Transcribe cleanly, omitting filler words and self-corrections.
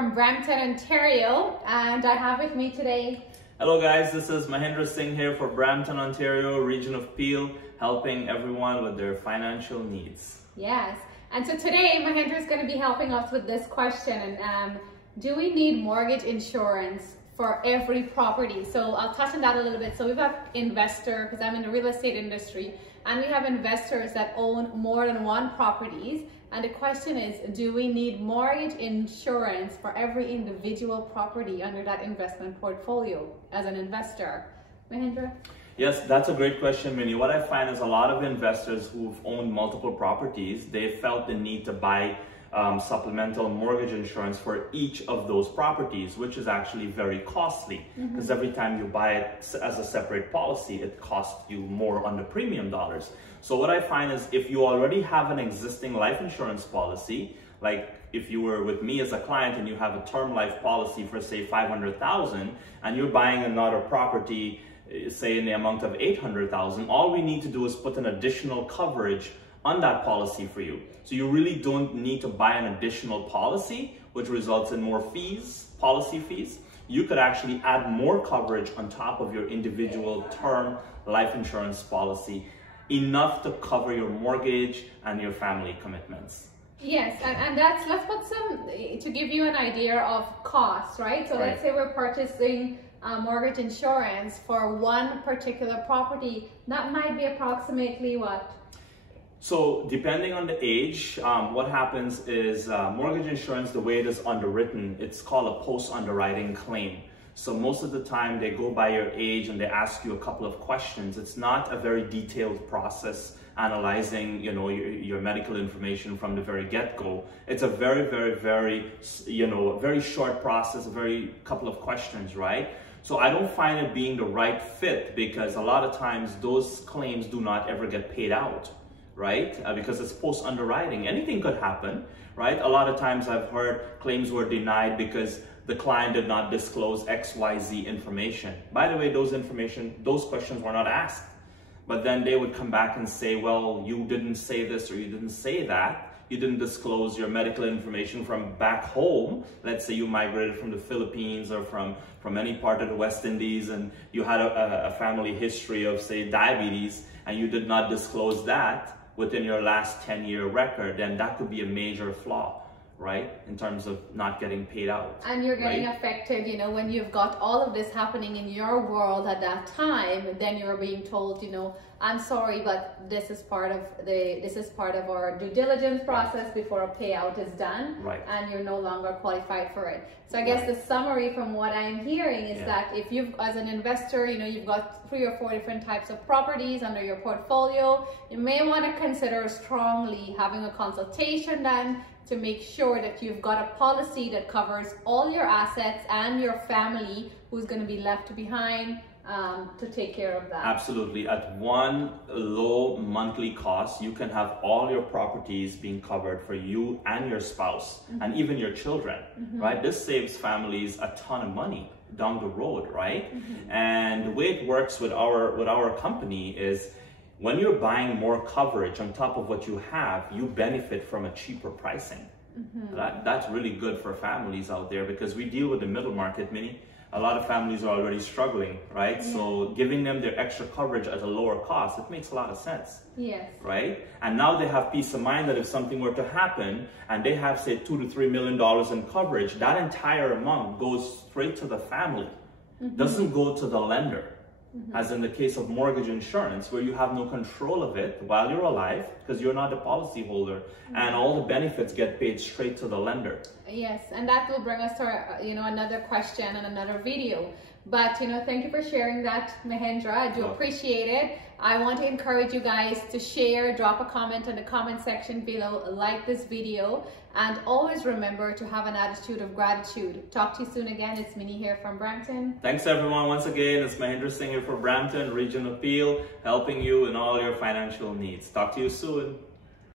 from Brampton, Ontario, and I have with me today... Hello guys, this is Mahendra Singh here for Brampton, Ontario, region of Peel, helping everyone with their financial needs. Yes, and so today Mahendra is going to be helping us with this question, do we need mortgage insurance for every property? So I'll touch on that a little bit. So we've got investor, because I'm in the real estate industry, and we have investors that own more than one properties. And the question is, do we need mortgage insurance for every individual property under that investment portfolio as an investor? Mahendra? Yes, that's a great question, Minnie. What I find is a lot of investors who've owned multiple properties, they felt the need to buy supplemental mortgage insurance for each of those properties, which is actually very costly because every time you buy it as a separate policy, it costs you more on the premium dollars. So what I find is if you already have an existing life insurance policy, like if you were with me as a client and you have a term life policy for say $500,000 and you're buying another property, say in the amount of $800,000, all we need to do is put an additional coverage on that policy for you. So you really don't need to buy an additional policy, which results in more fees, policy fees. You could actually add more coverage on top of your individual term life insurance policy, enough to cover your mortgage and your family commitments. Yes, and let's put some, to give you an idea of cost, right? So let's say we're purchasing mortgage insurance for one particular property. That might be approximately what? So depending on the age, what happens is mortgage insurance, the way it is underwritten, it's called a post-underwriting claim. So most of the time they go by your age and they ask you a couple of questions. It's not a very detailed process analyzing, your medical information from the very get-go. It's a very, very short process, a very couple of questions, right? So I don't find it being the right fit because a lot of times those claims do not ever get paid out. Right? Because it's post-underwriting. Anything could happen, right? A lot of times I've heard claims were denied because the client did not disclose XYZ information. By the way, those questions were not asked. But then they would come back and say, well, you didn't say this or you didn't say that. You didn't disclose your medical information from back home. Let's say you migrated from the Philippines or from any part of the West Indies and you had a family history of, say, diabetes, and you did not disclose that within your last 10-year record, then that could be a major flaw, right? In terms of not getting paid out. And you're getting affected, when you've got all of this happening in your world at that time, then you're being told, I'm sorry, but this is part of our due diligence process before a payout is done, and you're no longer qualified for it. So I guess the summary from what I'm hearing is that if you've, as an investor, you've got 3 or 4 different types of properties under your portfolio, you may want to consider strongly having a consultation done to make sure that you've got a policy that covers all your assets and your family who's going to be left behind to take care of that. Absolutely. At one low monthly cost, you can have all your properties being covered for you and your spouse and even your children, right? This saves families a ton of money down the road, right? And the way it works with our company is when you're buying more coverage on top of what you have, you benefit from a cheaper pricing. That's really good for families out there because we deal with the middle market, Minnie. A lot of families are already struggling, right? So giving them their extra coverage at a lower cost, it makes a lot of sense. Yes. Right? And now they have peace of mind that if something were to happen and they have, say, $2 to $3 million in coverage, that entire amount goes straight to the family. Doesn't go to the lender. As in the case of mortgage insurance, where you have no control of it while you're alive because you're not the policy holder, and all the benefits get paid straight to the lender. Yes, and that will bring us to another question and another video. But thank you for sharing that, Mahendra. I do appreciate it. I want to encourage you guys to share, drop a comment in the comment section below, like this video, and always remember to have an attitude of gratitude. Talk to you soon again. It's Minnie here from Brampton. Thanks everyone. Once again, it's Mahendra Singh here for Brampton, Region of Peel, helping you in all your financial needs. Talk to you soon.